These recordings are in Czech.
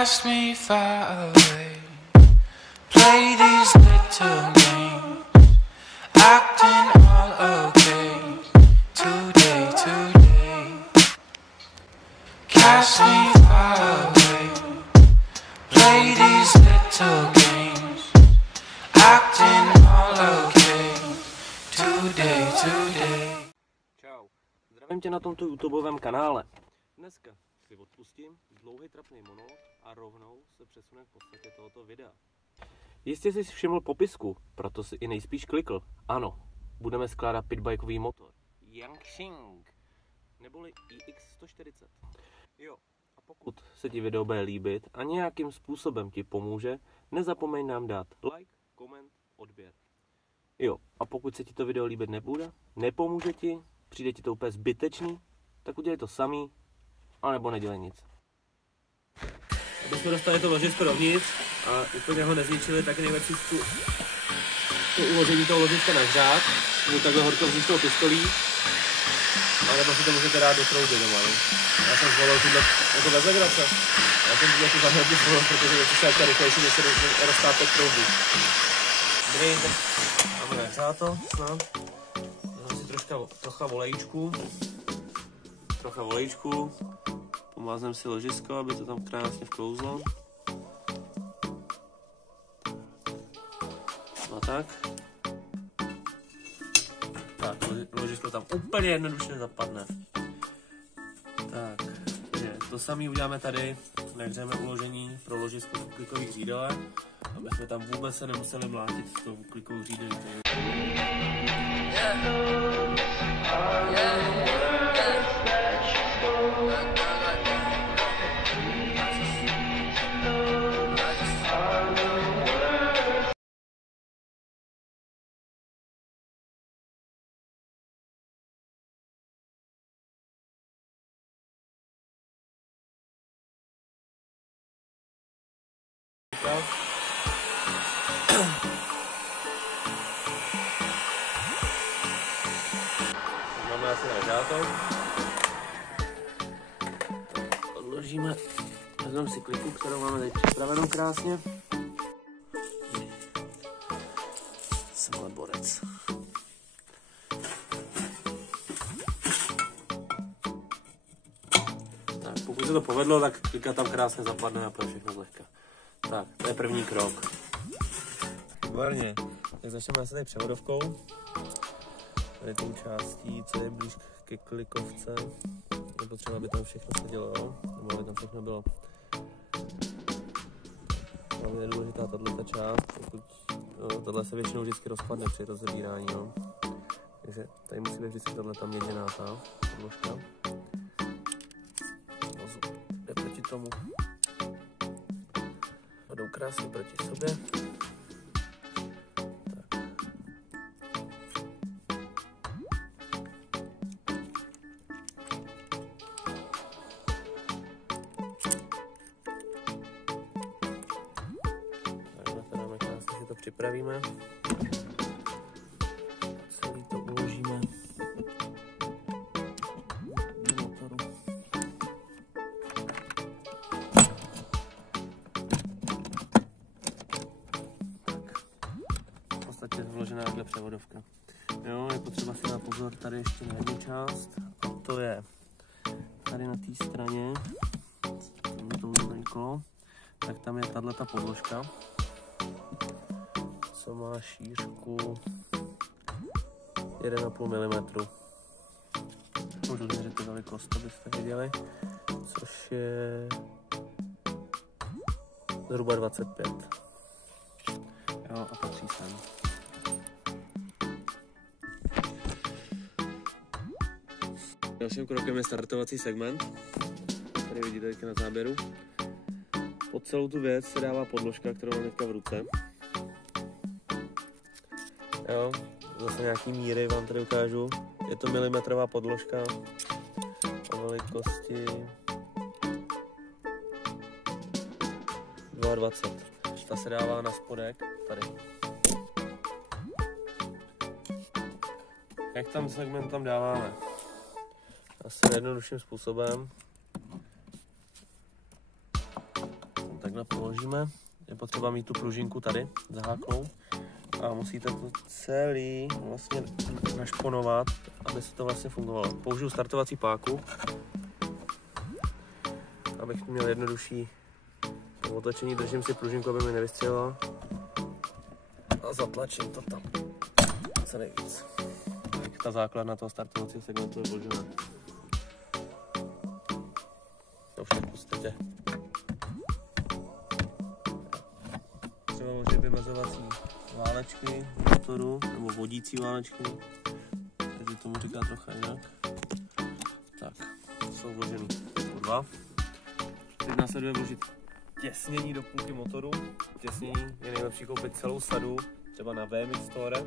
cast me far away. Play these little games, acting all okay. Today, cast me far away. Play these little games, acting all okay. Today. Čau, zdravím tě na tomto YouTubeovém kanále. Dneska si odpustím dlouhý trapný monolog a rovnou se přesunem k podstatě tohoto videa. Jistě jsi všiml popisku, proto si i nejspíš klikl. Ano, budeme skládat pitbajkový motor Yanqing, neboli iX140. Jo, a pokud se ti video bude líbit a nějakým způsobem ti pomůže, nezapomeň nám dát like, koment, odběr. Jo, a pokud se ti to video líbit nebude, nepomůže ti, přijde ti to úplně zbytečný, tak udělej to samý, anebo nedělej nic. Aby jsme dostali to ložisko dovnitř a úplně ho nezničili, tak je nejlepší to uložení toho ložiska na hřát, nebo takhle horkou vzničnou pistolí, anebo si to můžete dát do trouby doma. Já jsem zvolil tuhle jako bez legrace. Já jsem tuhle tu zahledně zvolil, protože je to jako rychlejší, než se roztápet troubu. Dobrý, tak máme nahřáto snad. Dám si trocha volejčku. Pomáznem si ložisko, aby to tam krásně vklouzlo. No tak. Tak, ložisko tam úplně jednoduše zapadne. Tak, takže to samé uděláme tady. Nahřejeme uložení pro ložisko v klikových řídele, aby jsme tam vůbec se nemuseli mlátit s tou klikovou řídelí. Máme asi nahřáto. Odložíme, vezmeme si kliku, kterou máme tady připravenou krásně. Jsem ale borec. Tak, pokud se to povedlo, tak klika tam krásně zapadne a pro všechno zlehka. Tak, to je první krok. Výborně. Tak začneme asi tady převodovkou. Tady tou částí, co je blíž ke klikovce. Je potřeba, aby tam všechno sedělo, nebo aby tam všechno bylo. Hlavně je důležitá tato část, pokud tohle se většinou vždycky rozpadne při rozebírání. No. Takže tady musí být vždycky tato měděná ta podložka. Jde proti tomu. A jdou krásně proti sobě. To připravíme, celý to uložíme do motoru. Tak, v podstatě vložená takhle převodovka. Jo, je potřeba si dát pozor tady ještě na jednu část, a to je tady na té straně, to vzniklo, tak tam je tato podložka, co má šířku 1,5 mm. Můžu změřit tu velikost, abyste viděli, což je zhruba 25. Jo, a patří sem. Dalším krokem je startovací segment. Tady vidíte teďka na záběru. Pod celou tu věc se dává podložka, kterou mám teďka v ruce. Jo, zase nějaký míry vám tady ukážu. Je to milimetrová podložka o velikosti 22. Ta se dává na spodek, tady. Jak tam segment tam dáváme? Asi jednodušším způsobem. takhle položíme. Je potřeba mít tu pružinku tady zaháklou a musíte to celý vlastně našponovat, aby se to vlastně fungovalo. Použiju startovací páku, abych měl jednodušší otočení. Držím si pružinku, aby mi nevystřelila a zatlačím to tam co nejvíc. Tak ta základna toho startovacího segmentu je vložená. To už je v podstatě. Třeba vložit vymazovací válečky motoru, nebo vodící válečky, takže tomu říká trocha jinak. Tak, jsou vložený dva. Teď následuje vložit těsnění do půlky motoru. Těsnění je nejlepší koupit celou sadu, třeba na VMX Store.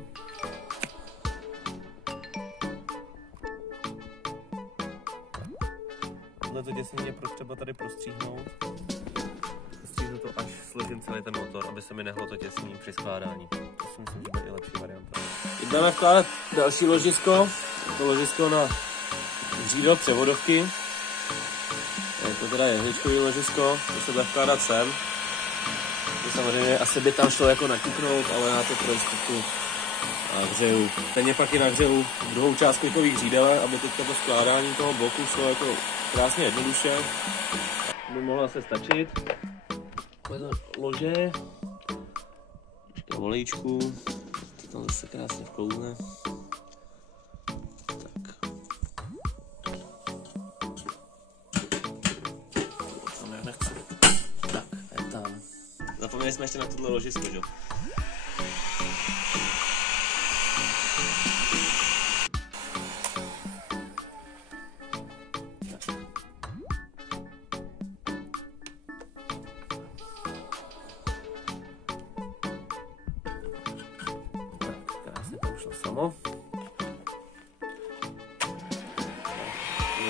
Tohle těsnění je potřeba tady prostříhnout. Prostříhnu to, až složím celý ten motor, aby se mi nehlo to těsnění při skládání. To si myslím, že bude i lepší varianta. Teď budeme vkládat další ložisko. To ložisko na hřídel převodovky. Je to teda jehličkový ložisko, to se bude vkládat sem. To samozřejmě asi by tam šlo jako natiknout, ale já to pro jistotu nahřeju. Stejně pak i nahřeju druhou část klikových hřídele, aby teďka to skládání toho bloku šlo jako krásně jednoduše. By mohlo se stačit. To lože. Ještě olejčku. To tam zase krásně vklouzne. Tak. Tam já nechci. Tak, je tam. Zapomněli jsme ještě na tohle ložisko, že? Samo.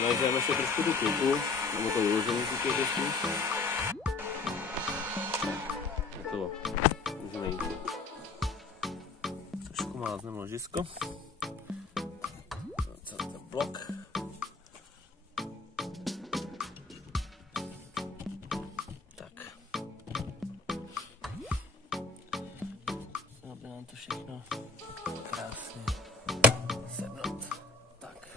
Nalezeme se trošku tu kliku, nebo to uložení tu kliku. Hotovo. Můžeme jít. Trošku mázneme ložisko. Celý ten blok. Tak. Aby nám to všechno krásně sednout. Tak.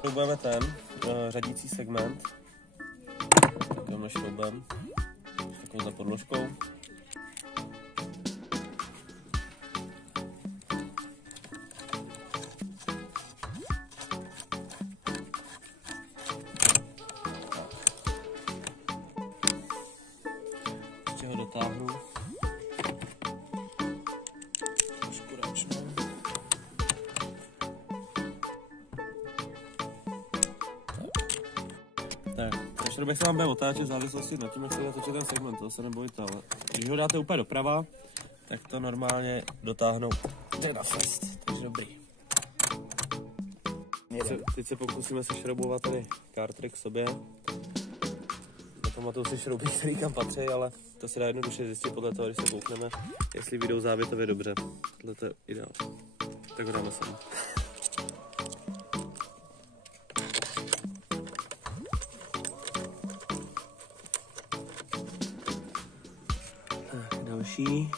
Šroubujeme ten řadící segment. Takovým šroubem. Takovou za podložkou. Ho dotáhnu. Trošku račnou. Tak, ten šroubek se vám bude otáčet v závislosti na tím, jak se natočí ten segment, toho se nebojte, ale když ho dáte úplně doprava, tak to normálně dotáhnou jde na fest, takže dobrý. Teď se pokusíme se šroubovat tady kartrik k sobě. Pamatuju si šrouby, který kam patří, ale to se dá jednoduše zjistit podle toho, když se koukneme, jestli vyjdou závětově dobře. Tohle to je ideál. Tak ho dáme sem. Tak, další.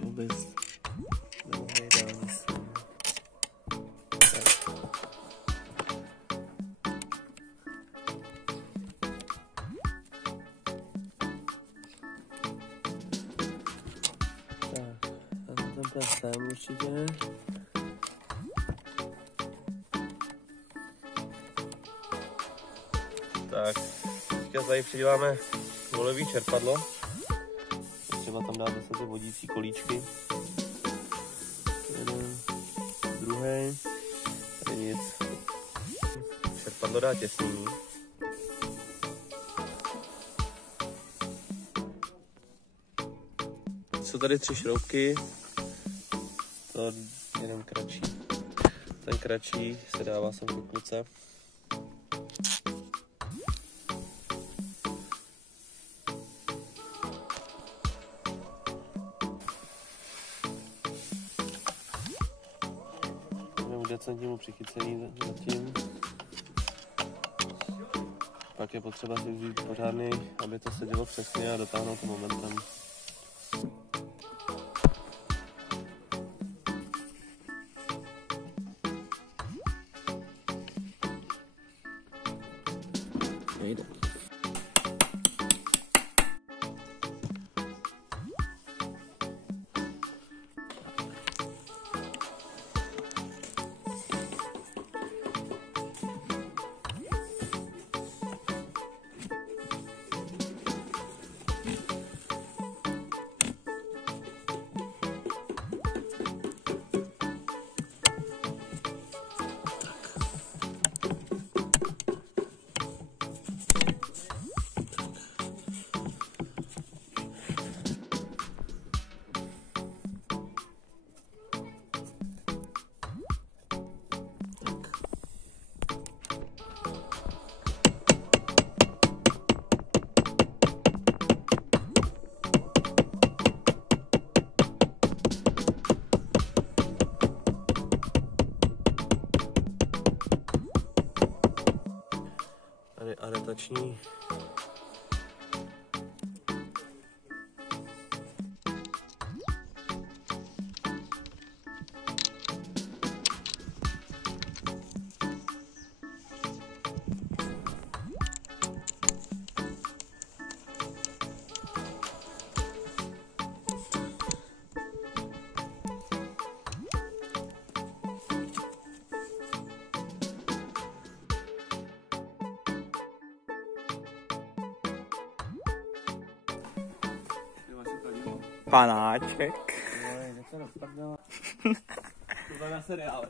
Vůbec nemohli ideální sem. Sem určitě. Tak, teďka tady přiděláme volevý čerpadlo. Třeba tam dát zase ty vodící kolíčky. Jeden, druhý. Tady nic. Čerpadlo dá těsnění. Jsou tady 3 šroubky. To jeden kratší. Ten kratší se dává sem do kluce. 100% přichycení zatím. Pak je potřeba si vzít pořádný, aby to sedělo přesně a dotáhnout to momentem. Nejde. Tady adaptační. Panáček. To je na seriály.